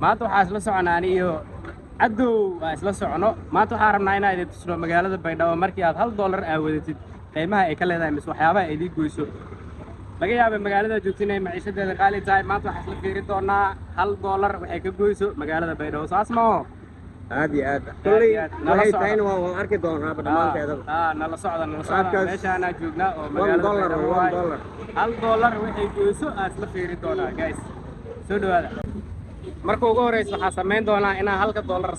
maanta waxaa isla soconaa aniyo cadow waa isla socono maanta waxaan rabnaa inaan idin tusno magaalada Baydhabo markii aad $1 aawadatid qiimaha ay ka leedahay mis waxyaabaha ay idin goyso laga yaabay magaalada joogtiin ay maciishadeeda qaali tahay maanta waxaan isla fiiri doonaa $1 waxay ka goyso magaalada Baydhabo saas ma oo عادي كلي waxay tahay waan arki doonaa badamaanteeda nala socda meesha aan joognaa oo magaalada $1 waxay goyso aad isla fiiri doonaa guys soo dhawaada marka ugu horeysa waxaan sameyn doonaa inaan $1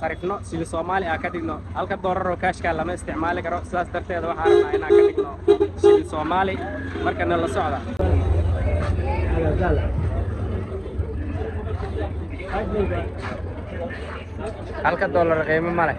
sarifno sida Soomaali ah ka dhigno $1 oo kaashka lama isticmaali karo sidaas darteed waxaan rabnaa inaan ka dhigno sida Soomaali marka nala socda $1 qiimo ma leh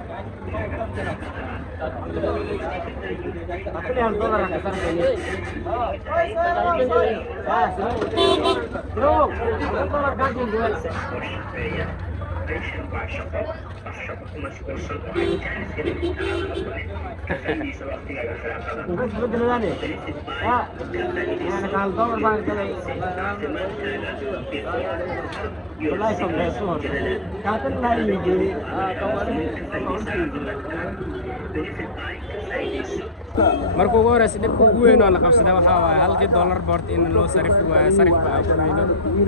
marka ugu horeysa dhibka ugu weyn oo la qabsaday waxa waaye $1 boort in loo sarifo waa sarifka ku weyno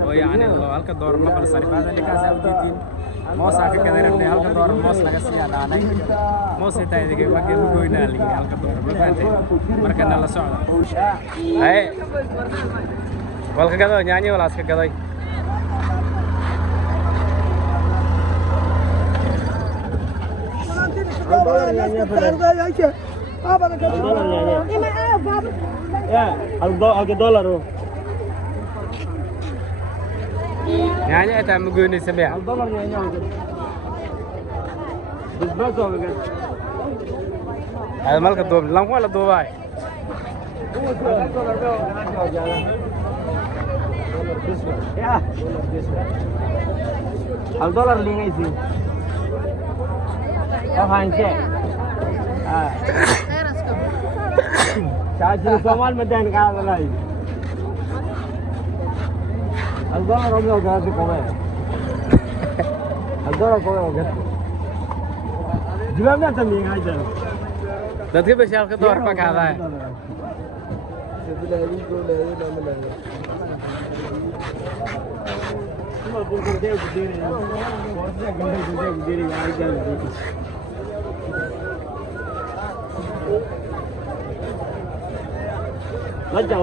oo yaani $1 ma bal sarifaada ninkaas aad diidin moos ka gadanay $1 moos laga sii dhaanay moos ay tahay digay waxa uu goynaa $1 ma faantay marka nala socda hay walka gado nyaanyo wala iska gaday $1 يعني أنت مقولني سبيع $1 بس هذا مالك الدوب لا ولا دبي $1 اللي نيجي أفهمك شايف الصومال مدين قاعد لاي $1 رمي وجاز كمان $1 كمان وجاز جبنا تمين هاي dadka bashaalka doorka ka haday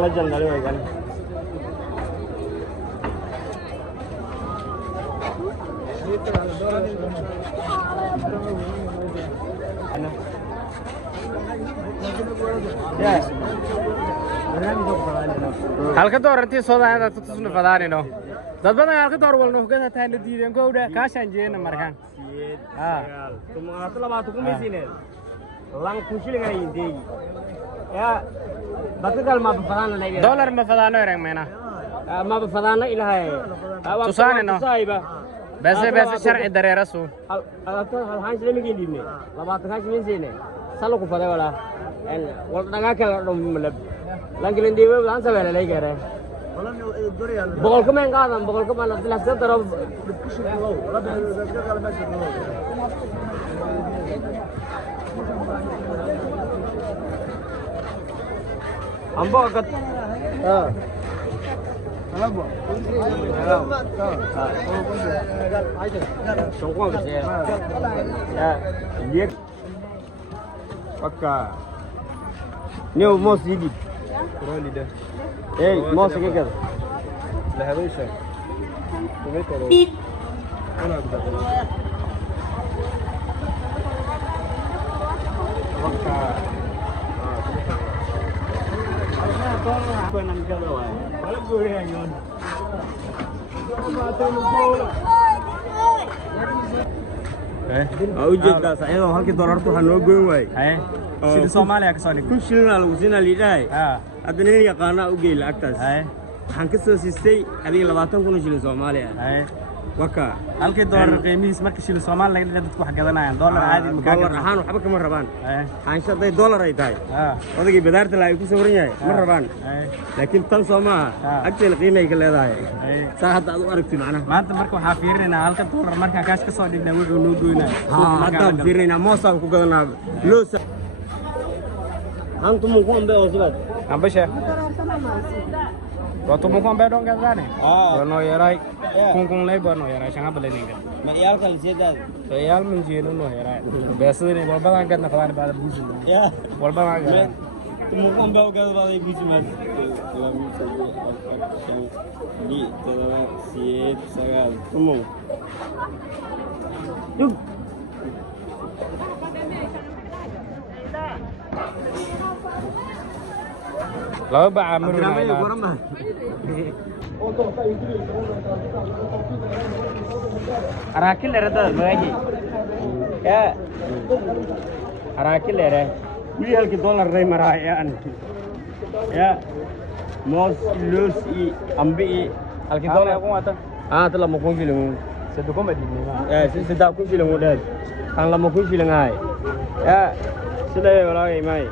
lajang kali kan halka doorantii Soomaaliya dadku tusno fadaanino dad badan halka door walno hogada tahay la diideen kowda kaashan jeena markaan tumaasla ma tuku meesine lang kushilinga indeegi ya dadka ma fadaan leeyahay $1 ma fadaano erang meena ma fadaano ilaahay tusaanino bas sharci dareerasu hal haan jilmi geedine 20 meesine salo ku faday wala en wal dhaga kala dhum malab langilan diibo aan sameeyay la gaare boqol ka meen qaadan boqol ka ma la soo daro ambo ka alabo songkong kasi ya liek paka new mos yidi roli da mos ke kada la habisha tume toro ona guda paka apa nang kada wa wala gore ayon ujeedda sayado halkii $1 waxa noo goyn waay sida Soomaaliya ka soo dhig kun shilin lagu siinaa liiday hadana in yaqaana u geey lacagtaas waxaan ka soo siistay adiga 20,000 shilin Soomaaliya وكا halkii doolar qiimihiis markii shil Soomaaliya laga dadku wax gadanayaan doolar caadi ma دولار ahaan waxba kama rabaan haanshaday doolar ay tahay odagii badaarta la ay ku sawran yahay ma rabaan laakiin tan Soomaaliya agteena qiimay ka leedahay saa hadda aad u aragtid macnaha maanta marka waxa fiirinaynaa halka doolar marka kaash ka soo dhignaa wuxuu noo goynaa hadda fiirinaynaa moosa ku gadanaa loosa antum ku ambe osbad ambasha waktu mau kombe dong kan nih? Bono yarai, kungkung lay bono yarai, sangat beli nih kan. Mayal kali siapa? Mayal menjiru no yarai. Biasa nih, boleh angkat nak kawan pada busu. Ya, boleh angkat. Mau kombe kan pada busu mas. Di terlalu siap sangat. Tumung. Yuk. Lalu Pak Amir Arakil ada tuh lagi. Ya. Arakil ada. Ini hal kita dolar dari merayaan. Ya. Mos lusi ambi hal kita dolar aku ngata. Telah mau kunci lengu. Sedang kau badi ni. Sedang kunci lengu dah. Tang lama kunci lengai. Ya. Sudah ya lagi mai.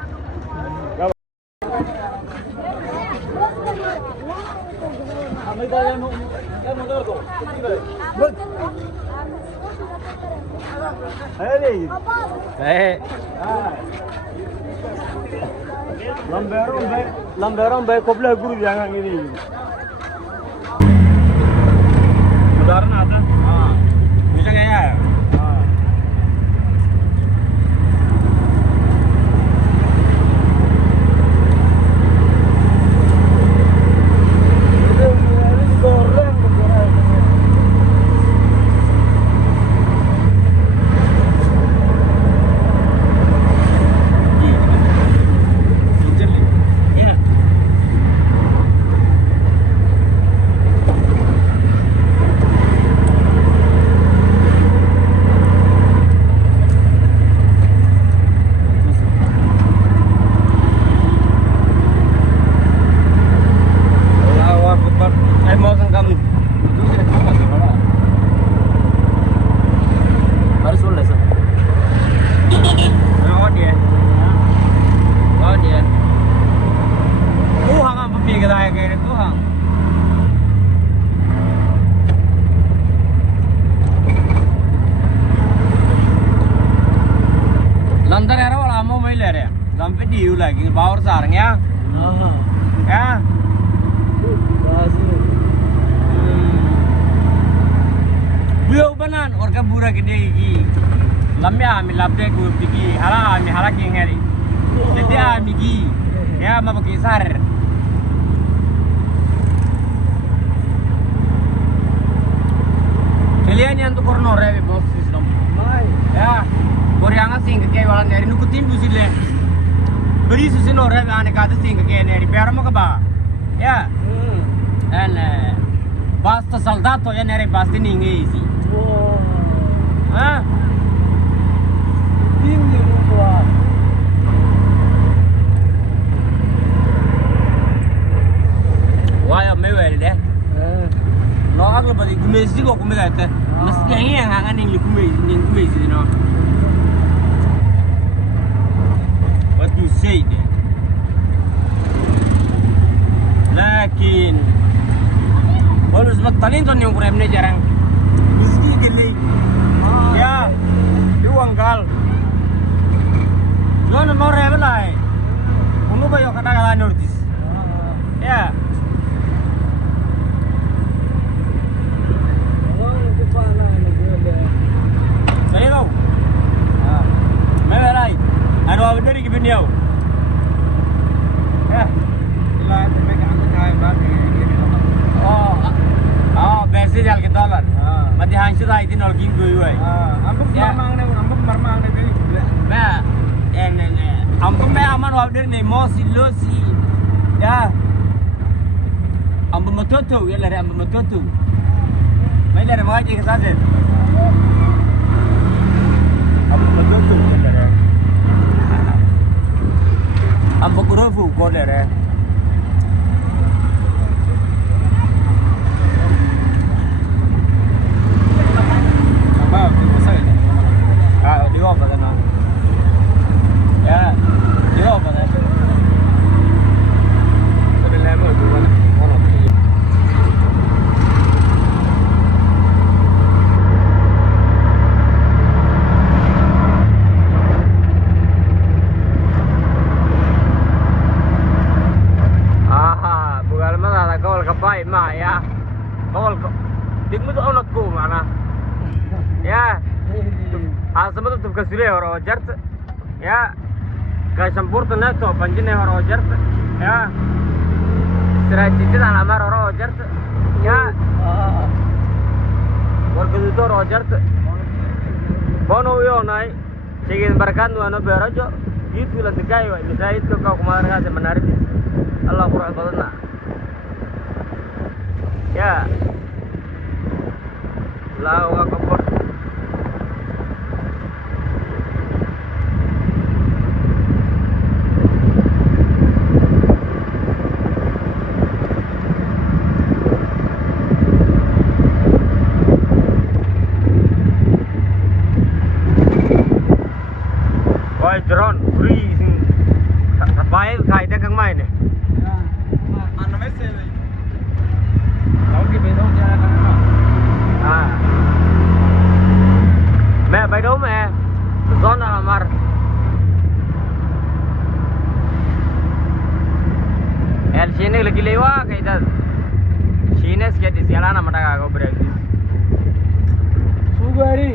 Lamberon baik kopla guru jangan ini. Udaran ada. Bisa nggak ya? lagi bawah sarang ya. Ya. Beliau benar orga bura gede gi. Lamya ami labde ku pigi hala ami hala ki ngari. Jadi ami gi. Ya ma pakai sar. Kalian yang tuh korno rebe bos sistem. Ya. Koreanga sing ke walan dari nukutin busile. Beri susun rebe ane kata sing ke dari peramo ke ba. Ya. Dan basta soldato ya nere basti ninge isi. Oh. Ah. Tim di rumah. Wah ya mewel deh. No aglo badi kumesi ko kumegata. Mas yang hangan ning kumesi no. What you say deh. Lakin kalau sebetulnya tuh yang kurang jarang mesti gini ya uang gal lo nomor berapa lah unu bayo kata notis ya saya tahu mereka ada apa dari kebeniau ya lah mereka angkat kaya banget oh versi jal ke dolar mati hancur lah itu nol gigu juga ampun marmang nih bah ampun bah aman wajar nih mosi losi ya ampun matoto ya lari ampun matoto main lari mau aja ke sana ampun matoto lari ampun kurofu kau lari unadku macnaa yaa caasimada tubkasule hore oo jarta yaa gaashambuurta neeto banjine hore oo jarta yaa istaraatiijiyada alamaar hore oo jarta yaa wargaduud hore oo jarta bono uyoonay sheegeen barakaadna waano beerajo يدخل الدقاي والمسايد كوكا وكما رغاد مناردي الله قرع بدنا يا لا هو كبر drone free baik kaitan kang main nih Ano mesele? Oke, bedong jalan kan. Mẹ bay đâu mẹ gió nào mà el sini lagi lewat kayak itu sini sekitar di jalan nama tak kau berarti Sugari